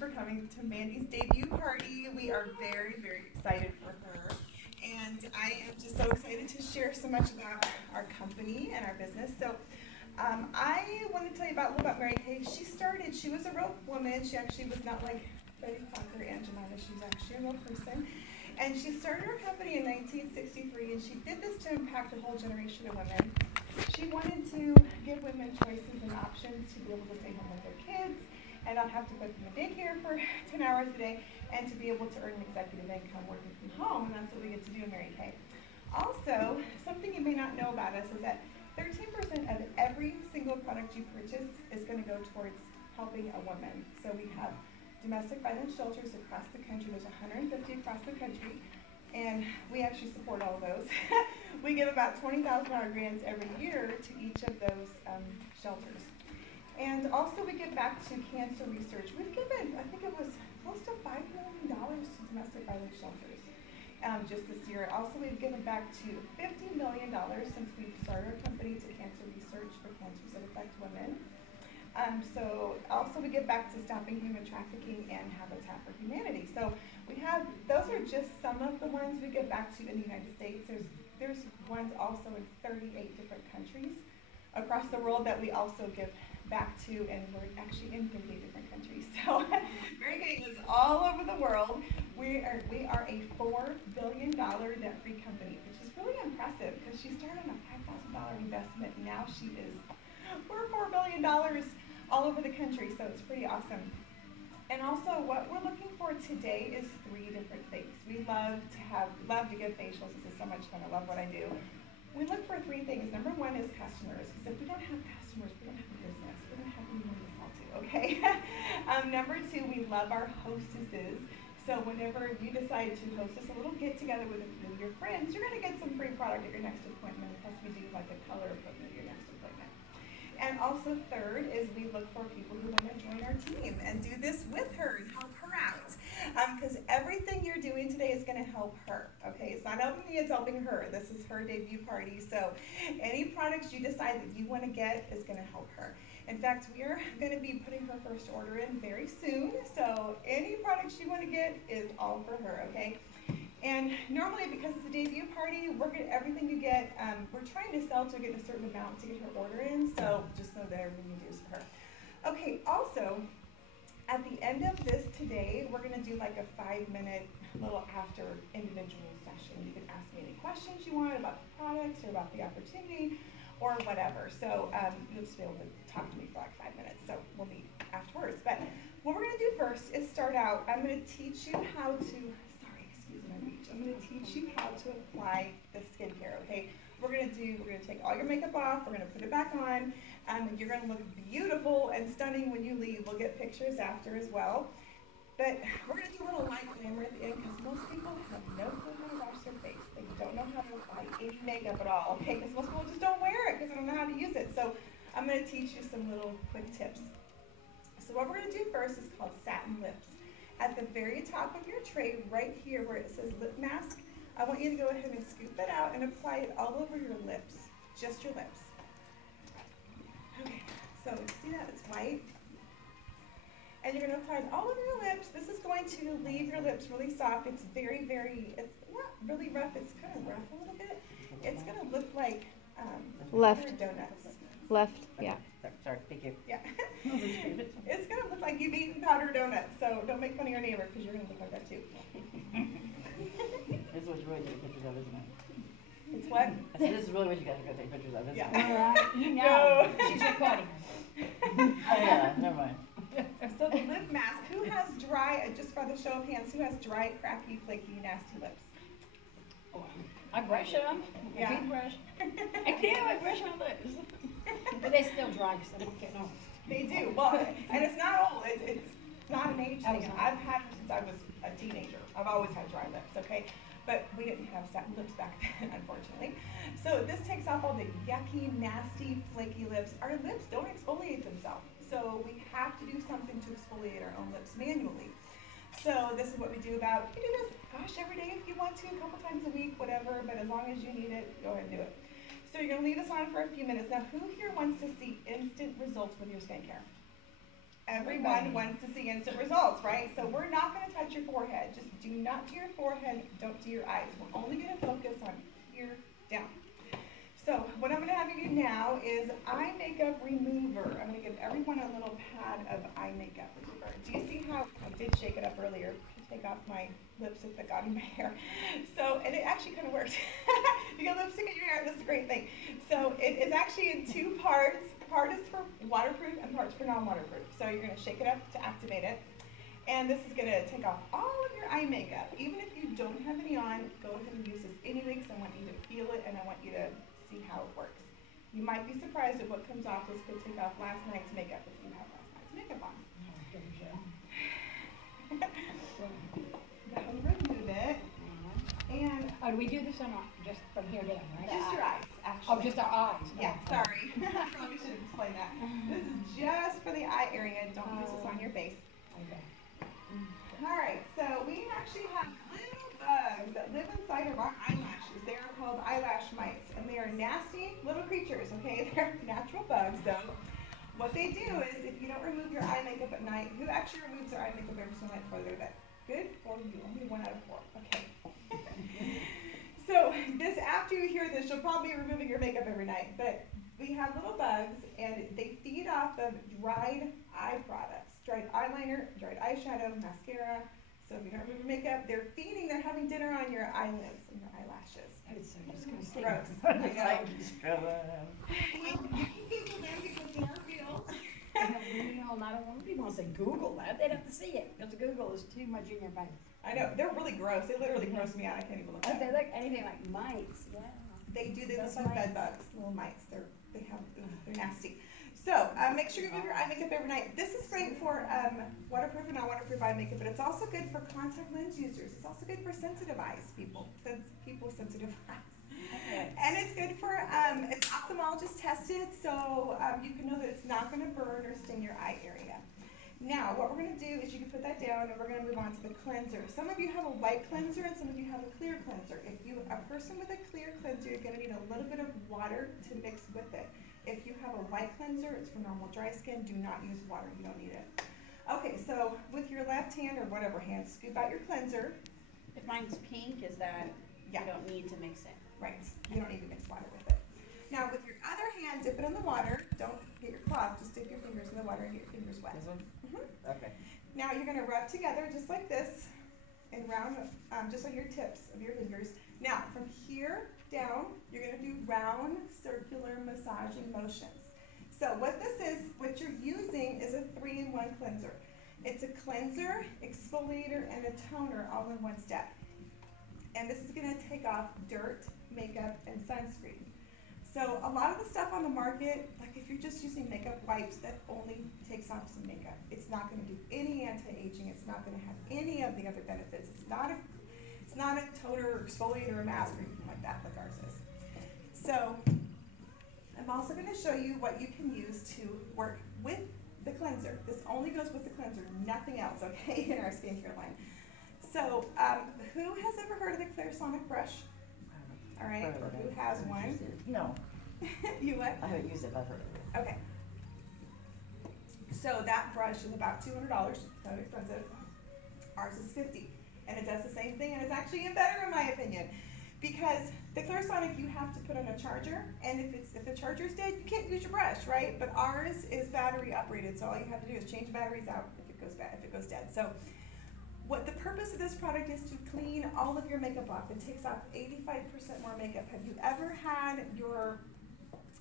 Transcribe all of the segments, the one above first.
for coming to Mandy's debut party. We are very, very excited for her. And I am just so excited to share so much about our company and our business. So I want to tell you a little about Mary Kay. She was a real woman. She actually was not like Betty Crocker and Jemima. She was actually a real person. And she started her company in 1963, and she did this to impact a whole generation of women. She wanted to give women choices and options to be able to stay home with their kids and not have to put them in daycare for 10 hours a day, and to be able to earn an executive income working from home, and that's what we get to do in Mary Kay. Also, something you may not know about us is that 13% of every single product you purchase is going to go towards helping a woman. So we have domestic violence shelters across the country. There's 150 across the country, and we actually support all of those. We give about $20,000 grants every year to each of those shelters. And also we give back to cancer research. We've given, I think it was close to $5 million to domestic violence shelters just this year. Also, we've given back to $50 million since we've started our company to cancer research for cancers that affect women. So also we give back to stopping human trafficking and Habitat for Humanity. So we have, those are just some of the ones we give back to in the United States. There's ones also in 38 different countries across the world that we also give back to, and we're actually in 38 different countries. So Mary Kay is all over the world. We are a $4 billion debt-free company, which is really impressive because she started on a $5,000 investment, and now we're $4 billion all over the country, so it's pretty awesome. And also, what we're looking for today is 3 different things. We love to give facials. This is so much fun. I love what I do. We look for 3 things. Number 1 is customers, because if we don't have customers, we don't have a business. We don't have anyone to sell to, okay? Number 2, we love our hostesses. So whenever you decide to hostess a little get-together with a few of your friends, you're going to get some free product at your next appointment. Plus, we do like a color appointment at your next appointment. And also, third is we look for people who want to join our team and do this with her and help her out. Because everything you're doing today is going to help her, okay? It's not helping me, it's helping her. This is her debut party, so any products you decide that you want to get is going to help her. In fact, we're going to be putting her first order in very soon, so any products you want to get is all for her, okay? And normally, because it's a debut party, everything you get, we're trying to sell to get a certain amount to get her order in, so just know that everything you do is for her. Okay, also, at the end of this today, we're going to do like a 5-minute little after individual session. You can ask me any questions you want about the products or about the opportunity or whatever. So you'll just be able to talk to me for like 5 minutes. So we'll meet afterwards. But what we're going to do first is start out. I'm going to teach you how to, excuse my reach. I'm going to teach you how to apply the skincare, okay? We're going to take all your makeup off, we're going to put it back on, and you're going to look beautiful and stunning when you leave. We'll get pictures after as well. But we're going to do a little light glamour at the end because most people have no clue how to wash their face. They don't know how to apply any makeup at all, okay? Because most people just don't wear it because they don't know how to use it. So I'm going to teach you some little quick tips. So what we're going to do first is called satin lips. At the very top of your tray, right here where it says lip mask, I want you to go ahead and scoop it out and apply it all over your lips, just your lips. Okay, so see that? It's white. And you're going to apply it all over your lips. This is going to leave your lips really soft. It's very, it's not really rough. It's kind of rough a little bit. It's going to look like left donuts. Left, yeah. Sorry, thank you. Yeah. It's going to look like you've eaten powdered donuts, so don't make fun of your neighbor because you're going to look like that too. This is what you really take pictures of, isn't it? It's what? I said, this is really what you guys are going to take pictures of, isn't Yeah. it? All right, you know. No. She's recording. Oh, yeah, never mind. So the lip mask, who has dry, just by the show of hands, who has dry, cracky, flaky, nasty lips? I brush them. Yeah. Big brush. I brush my lips. But they still dry because I'm getting old. They do. Well, and it's not old. It's not an age thing. I've had them since I was a teenager. I've always had dry lips, okay? But we didn't have satin lips back then, unfortunately. So this takes off all the yucky, nasty, flaky lips. Our lips don't exfoliate themselves. So we have to do something to exfoliate our own lips manually. So this is what we do you do this, gosh, every day if you want to, a couple times a week, whatever, but as long as you need it, go ahead and do it. So you're going to leave this on for a few minutes. Now, who here wants to see instant results with your skincare? Everyone wants to see instant results, right? So we're not going to touch your forehead. Just do not do your forehead, don't do your eyes. We're only going to focus on here down. So what I'm going to have you do now is eye makeup remover. I'm going to give everyone a little pad of eye makeup remover. Do you see how I did shake it up earlier to take off my lipstick that got in my hair? So, and it actually kind of works. You got lipstick in your hair, that's a great thing. So it is actually in two parts. Part is for waterproof and part's for non-waterproof. So you're going to shake it up to activate it. And this is going to take off all of your eye makeup. Even if you don't have any on, go ahead and use this anyway because I want you to feel it and I want you to see how it works. You might be surprised at what comes off. This could take off last night's makeup if you have last night's makeup on. That'll remove it. And Oh, do we do this or not? Just from here down, right? just your eyes, actually. Oh, just our eyes. Yeah, sorry. Probably should explain that. This is just for the eye area. Don't use this on your face. Okay. All right, so we actually have little bugs that live inside of our eyelashes. They are called eyelash mites, and they are nasty little creatures, okay? They're natural bugs, though. What they do is, if you don't remove your eye makeup at night, who actually removes their eye makeup every single night before they go to bed? Good for you. Only 1 out of 4. Okay. So this, after you hear this, you'll probably be removing your makeup every night, but we have little bugs, and they feed off of dried eye products, dried eyeliner, dried eyeshadow, mascara. So if you don't remove your makeup, they're having dinner on your eyelids and your eyelashes. It's so disgusting. Gross. I know. You can Google them because they are real. I don't want people to say Google that. They'd have to see it because Google is too much in your face. I know, they're really gross. They literally gross me out. I can't even look Oh, at they them. look anything like mites. Yeah. They do. They look Those like bed mites. bugs, little mites. They're nasty. So make sure you remove your eye makeup every night. This is great for waterproof and non-waterproof eye makeup, but it's also good for contact lens users. It's also good for sensitive eyes, people with sensitive eyes. Okay. And it's good for, it's ophthalmologist tested, so you can know that it's not going to burn or sting your eye area. Now, what we're going to do is you can put that down and we're going to move on to the cleanser. Some of you have a white cleanser and some of you have a clear cleanser. If you, a person with a clear cleanser, you're going to need a little bit of water to mix with it. If you have a white cleanser, it's for normal dry skin. Do not use water. You don't need it. Okay, so with your left hand or whatever hand, scoop out your cleanser. If mine's pink, is that Yeah. you don't need to mix it? Right. You don't need to mix water with it. Now, with your other hand, dip it in the water. Don't get your cloth. Just dip your fingers in the water and get your fingers wet. This one? Mhm. Okay. Now you're going to rub together just like this and round, just on your tips of your fingers. Now, from here down, you're going to do round circular massaging motions. So what this is, what you're using is a 3-in-1 cleanser. It's a cleanser, exfoliator, and a toner all in one step. And this is going to take off dirt, makeup, and sunscreen. So a lot of the stuff on the market, like if you're just using makeup wipes, that only takes off some makeup. It's not going to do any anti-aging. It's not going to have any of the other benefits. It's not a toner, exfoliator, or mask, or anything like that, like ours is. So I'm also going to show you what you can use to work with the cleanser. This only goes with the cleanser, nothing else, okay, in our skincare line. So who has ever heard of the Clarisonic brush? All right, or who has one? No, You what? I haven't used it, but I've heard of it. Okay. So that brush is about $200, not expensive. Ours is $50, and it does the same thing, and it's actually even better in my opinion, because the Clarisonic you have to put on a charger, and if the charger's dead, you can't use your brush, right? But ours is battery operated, so all you have to do is change batteries out if it goes bad, if it goes dead. So what the purpose of this product is to clean all of your makeup off. It takes off 85% more makeup. Have you ever had your,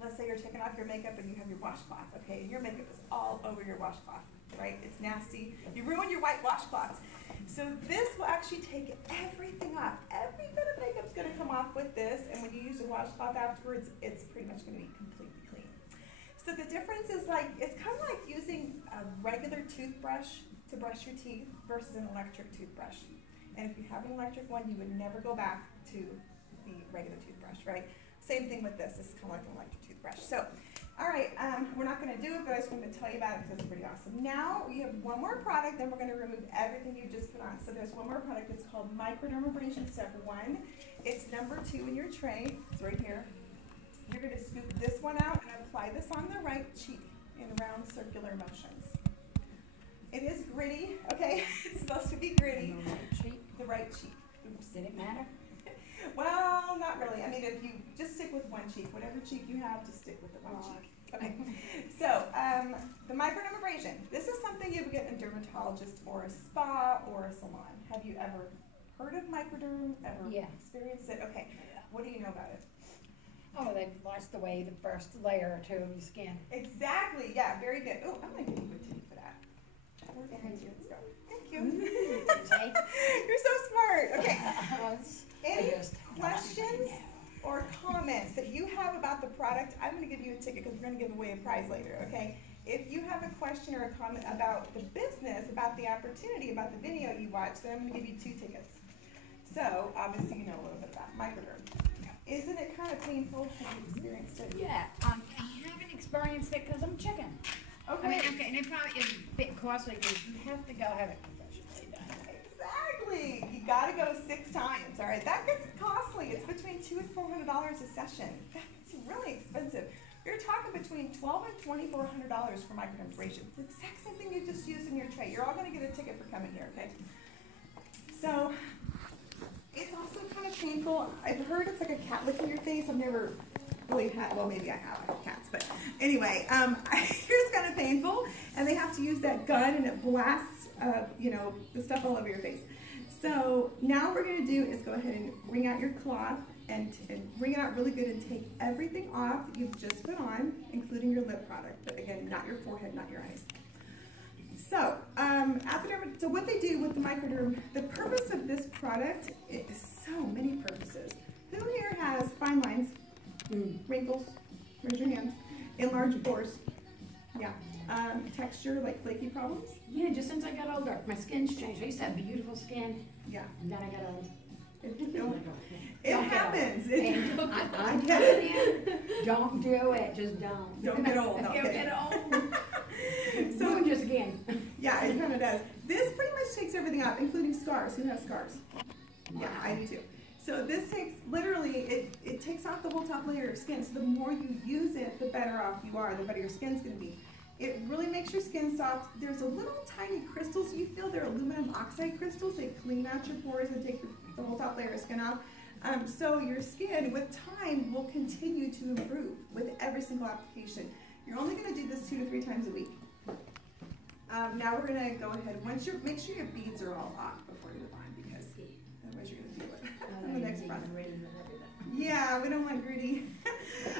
let's say you're taking off your makeup and you have your washcloth, okay, and your makeup is all over your washcloth, right? It's nasty. You ruin your white washcloths. So this will actually take everything off. Every bit of makeup's gonna come off with this, and when you use a washcloth afterwards, it's pretty much gonna be completely clean. So the difference is like, it's kind of like using a regular toothbrush to brush your teeth versus an electric toothbrush. And if you have an electric one, you would never go back to the regular toothbrush, right? Same thing with this. This is kind of like an electric toothbrush. So, all right, we're not going to do it, but I just wanted to tell you about it because it's pretty awesome. Now we have one more product, then we're going to remove everything you just put on. So there's one more product. It's called Microdermabrasion Step 1. It's number 2 in your tray. It's right here. You're going to scoop this one out and apply this on the right cheek in round circular motions. It is gritty, okay? It's supposed to be gritty. The right cheek. Did it matter? Well, not really. I mean, if you just stick with one cheek, whatever cheek you have, just stick with the one cheek. Okay. So, the microdermabrasion. This is something you would get in a dermatologist or a spa or a salon. Have you ever heard of microderm? Ever experienced it? Okay. What do you know about it? Oh, they've lost away the first layer or two of your skin. Exactly. Yeah. Very good. Oh, I'm gonna give you a titty for that. Where's the hands? Let's go. Thank you. You're so smart. Okay. Any questions or comments that you have about the product? I'm going to give you a ticket because we're going to give away a prize later, okay? If you have a question or a comment about the business, about the opportunity, about the video you watched, then I'm going to give you 2 tickets. So, obviously you know a little bit about microderm. Isn't it kind of painful? Have you experienced it? Yeah, I haven't experienced it because I'm chicken. Okay. I mean, okay, and it probably is a bit costly because you have to go have it professionally done. Exactly. You got to go 6 times, all right? That gets costly. It's between $200 and $400 a session. That's really expensive. You're talking between $1,200 and $2,400 for microdermabrasion. It's the exact same thing you just used in your tray. You're all going to get a ticket for coming here, okay? So, it's also kind of painful. I've heard it's like a cat licking your face. I've never really had, well, maybe I have cats, but anyway, it's kind of painful, and they have to use that gun, and it blasts, you know, the stuff all over your face. So now what we're going to do is go ahead and wring out your cloth and wring it out really good and take everything off that you've just put on, including your lip product, but again, not your forehead, not your eyes. So, so what they do with the microderm, the purpose of this product is so many purposes. Who here has fine lines, wrinkles, raise your hands, enlarged pores, yeah, texture, like flaky problems? Yeah, just since I got older, my skin's changed. I used to have beautiful skin, Yeah. and then I got old. It happens. I get it. Don't do it. Just don't. Don't get old. Don't get old. So Ruin your skin. yeah, it kind of does. This pretty much takes everything off, including scars. Who has scars? Yeah, I do too. So this takes, literally, it takes off the whole top layer of skin. So the more you use it, the better off you are, the better your skin's going to be. It really makes your skin soft. There's a little tiny crystals you feel. They're aluminum oxide crystals. They clean out your pores and take the whole top layer of skin off. So your skin, with time, will continue to improve with every single application. You're only going to do this 2 to 3 times a week. Now we're going to go ahead. Make sure your beads are all off before you move on, because otherwise you're going to feel it on the next front. Yeah, we don't want gritty.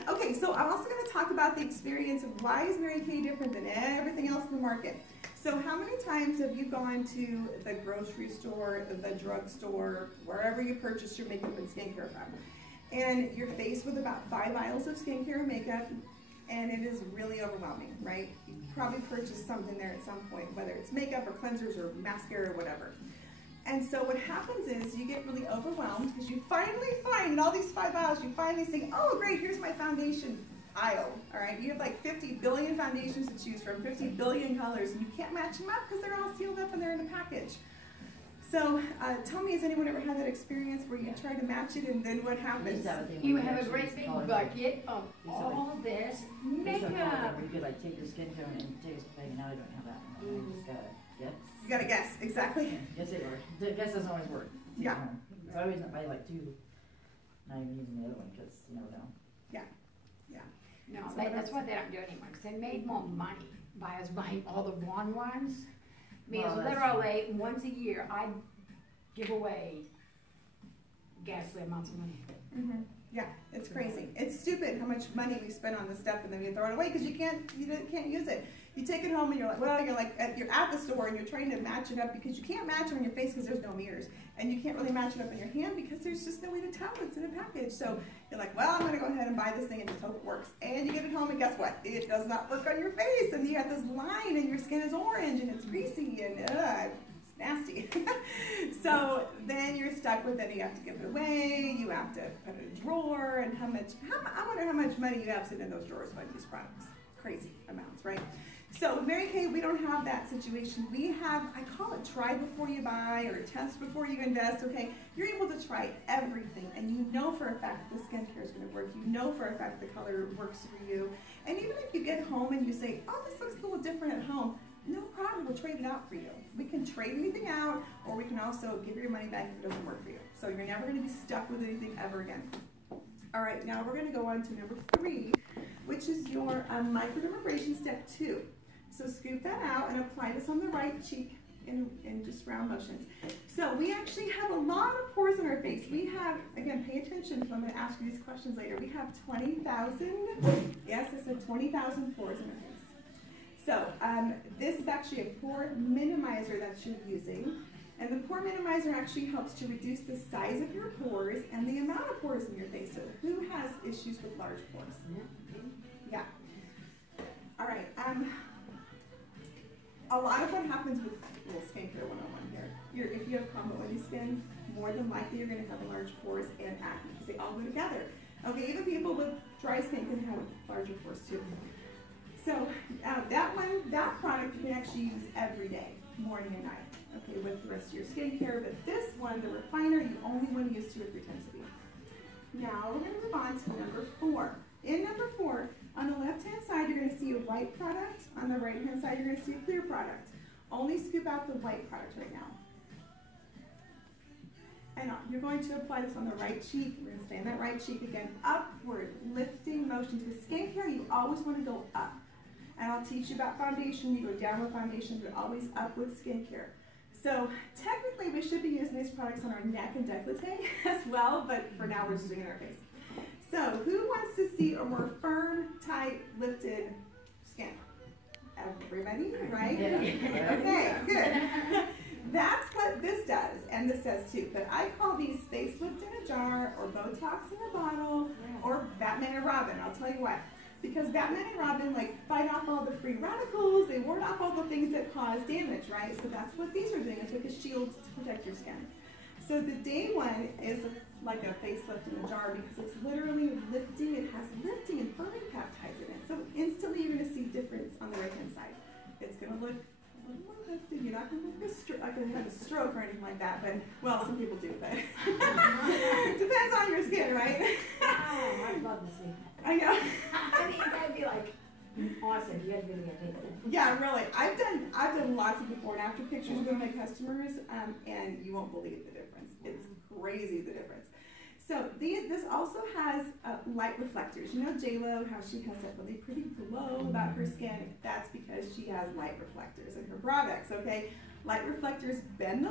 Okay, so I'm also going to talk about the experience of why is Mary Kay different than everything else in the market. So how many times have you gone to the grocery store, the drugstore, wherever you purchase your makeup and skincare from, and you're faced with about 5 aisles of skincare and makeup, and it is really overwhelming, right? You probably purchased something there at some point, whether it's makeup or cleansers or mascara or whatever. And so what happens is you get really overwhelmed because you finally find in all these 5 aisles, you finally think, oh great, here's my foundation aisle, all right? You have like 50 billion foundations to choose from, 50 billion colors, and you can't match them up because they're all sealed up and they're in a package. So tell me, has anyone ever had that experience where you try to match it and then what happens? You have a great big bucket of all this makeup. Where you could like take your skincare and take a spray, and now I don't have that. I just gotta guess. You gotta guess, exactly. Guess it works. The guess doesn't always work. Yeah. So I always buy like 2, not even using the other one because you never know. Yeah, yeah. No, that's why they don't do it anymore, because they made more money by us buying all the wrong ones. Because Well, that's literally, once a year, I give away ghastly amounts of money. Mm-hmm. Yeah, it's crazy. It's stupid how much money we spend on this stuff and then we throw it away because you can't use it. You take it home and you're like, well, you're at the store and you're trying to match it up because you can't match it on your face because there's no mirrors, and you can't really match it up in your hand because there's just no way to tell what's in a package. So you're like, well, I'm going to go ahead and buy this thing and just hope it works. And you get it home and guess what? It does not work on your face, and you have this line and your skin is orange and it's greasy and it's nasty. So then you're stuck with it. You have to give it away. You have to put it in a drawer. And I wonder how much money you have sitting in those drawers buying these products. Crazy amounts, right? So with Mary Kay, we don't have that situation. We have, I call it try before you buy or test before you invest, okay? You're able to try everything, and you know for a fact the skincare is going to work. You know for a fact the color works for you. And even if you get home and you say, oh, this looks a little different at home, no problem, we'll trade it out for you. We can trade anything out, or we can also give your money back if it doesn't work for you. So you're never going to be stuck with anything ever again. All right, now we're going to go on to number 3, which is your microdermabrasion step 2. So scoop that out and apply this on the right cheek in just round motions. So we actually have a lot of pores in our face. We have, again, pay attention because I'm going to ask you these questions later. We have 20,000, yes, I said 20,000 pores in our face. So this is actually a pore minimizer that you're using. And the pore minimizer actually helps to reduce the size of your pores and the amount of pores in your face. So who has issues with large pores? Yeah. All right. A lot of what happens with little skincare 101 here. If you have combo oily skin, more than likely you're going to have large pores and acne because they all go together. Okay, even people with dry skin can have larger pores too. So that product you can actually use every day, morning and night. Okay, with the rest of your skincare, but this one, the refiner, you only want to use 2 or 3 times a week. Now we're going to move on to number 4. In number 4, on the left-hand side, you're going to see a white product. On the right-hand side, you're going to see a clear product. Only scoop out the white product right now. And you're going to apply this on the right cheek. We're going to stay on that right cheek again, upward, lifting motions. With skincare, you always want to go up. And I'll teach you about foundation. You go down with foundation, but always up with skincare. So technically, we should be using these products on our neck and décolleté as well, but for now, we're just doing it on our face. So who wants to see a more firm, tight, lifted skin? Everybody, right? Yeah. Okay, good. That's what this does, and this does too. But I call these facelift in a jar, or Botox in a bottle, or Batman and Robin. I'll tell you what. Because Batman and Robin fight off all the free radicals, they ward off all the things that cause damage, right? So that's what these are doing. It's like a shield to protect your skin. So the day one is like a facelift in a jar because it's literally lifting. It has lifting and firming peptides in it. So instantly you're going to see difference on the right-hand side. It's going to look a little more lifted. You're not going to look like you have a stroke or anything like that, but, well, some people do, but depends on your skin, right? Oh, I'd love to see that. I know. I think that'd be like awesome. You had to videotape it. Yeah, really. I've done lots of before and after pictures with my customers, and you won't believe the difference. It's crazy the difference. So this also has light reflectors. You know J-Lo, how she has that really pretty glow about her skin? That's because she has light reflectors in her products. Okay, light reflectors bend the